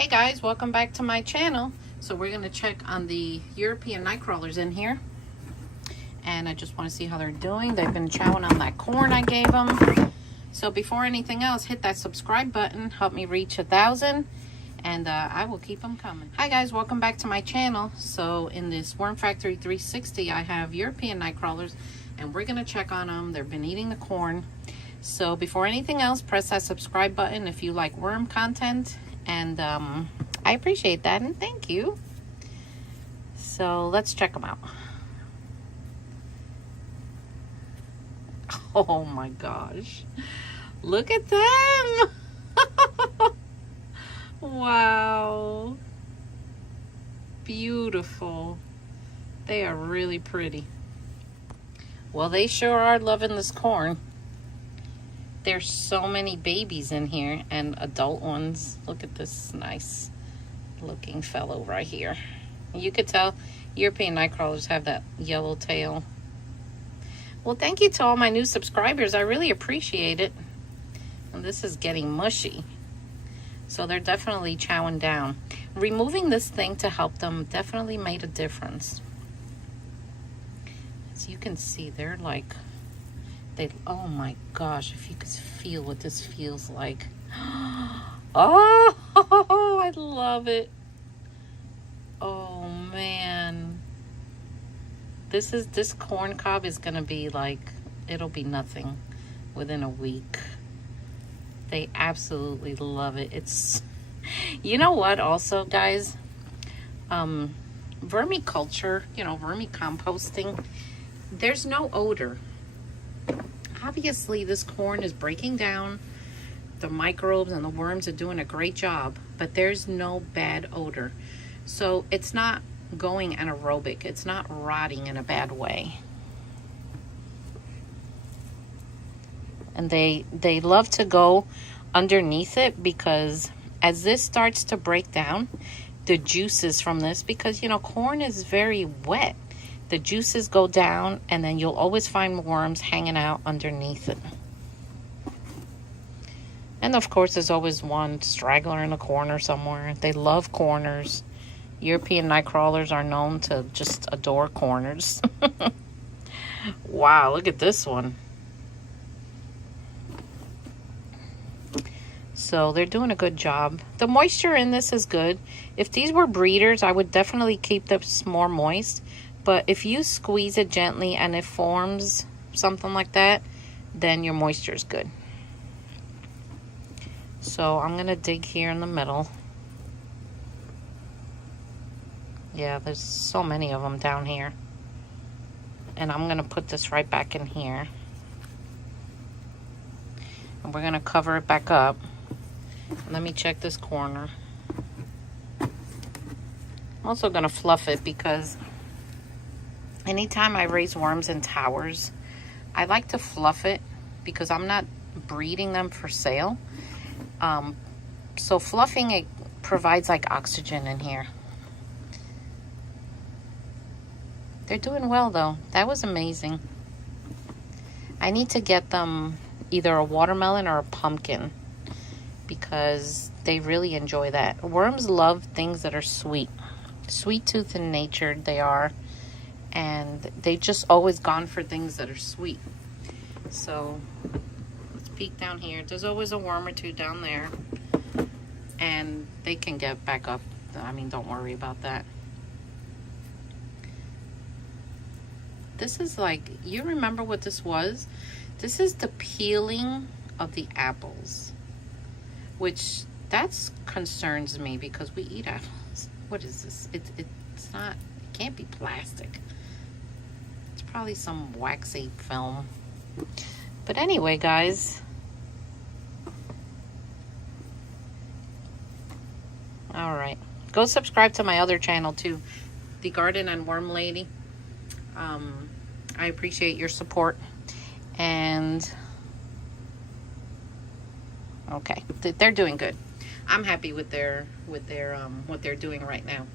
Hey guys, welcome back to my channel. So we're going to check on the European Nightcrawlers in here. And I just want to see how they're doing. They've been chowing on that corn I gave them. So before anything else, hit that subscribe button. Help me reach 1,000. And I will keep them coming. Hi guys, welcome back to my channel. So in this Worm Factory 360, I have European Nightcrawlers. And we're going to check on them. They've been eating the corn. So before anything else, press that subscribe button if you like worm content. And I appreciate that, and thank you. So let's check them out. Oh my gosh. Look at them. Wow. Beautiful. They are really pretty. Well, they sure are loving this corn. There's so many babies in here and adult ones. Look at this nice looking fellow right here. You could tell European Nightcrawlers have that yellow tail. Well, thank you to all my new subscribers. I really appreciate it. And this is getting mushy. So they're definitely chowing down. Removing this thing to help them definitely made a difference. As you can see, they're like... oh my gosh, if you could feel what this feels like. Oh, I love it. Oh man. This corn cob is gonna be like, it'll be nothing within a week. They absolutely love it. It's, you know what also guys, vermiculture, vermicomposting, there's no odor. Obviously, this corn is breaking down. The microbes and the worms are doing a great job, but there's no bad odor. So it's not going anaerobic. It's not rotting in a bad way. And they love to go underneath it because as this starts to break down, the juices from this, because, corn is very wet. The juices go down, and then you'll always find worms hanging out underneath it. And of course, there's always one straggler in a corner somewhere. They love corners. European Nightcrawlers are known to just adore corners. Wow, look at this one. So they're doing a good job. The moisture in this is good. If these were breeders, I would definitely keep this more moist. But if you squeeze it gently and it forms something like that, then your moisture is good. So I'm going to dig here in the middle. Yeah, there's so many of them down here. And I'm going to put this right back in here. And we're going to cover it back up. Let me check this corner. I'm also going to fluff it because... anytime I raise worms in towers, I like to fluff it because I'm not breeding them for sale. So fluffing it provides like oxygen in here. They're doing well though. That was amazing. I need to get them either a watermelon or a pumpkin because they really enjoy that. Worms love things that are sweet. Sweet tooth in nature they are. And they've just always gone for things that are sweet. So let's peek down here. There's always a worm or two down there. And they can get back up. I mean, don't worry about that. This is like, you remember what this was? This is the peeling of the apples. Which, that concerns me because we eat apples. What is this? It's not, it can't be plastic. Probably some waxy film. But anyway, guys. Alright. Go subscribe to my other channel too. The Garden and Worm Lady. I appreciate your support. And okay. They're doing good. I'm happy with their what they're doing right now.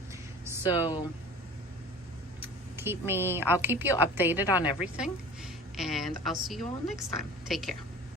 So I'll keep you updated on everything, and I'll see you all next time. Take care.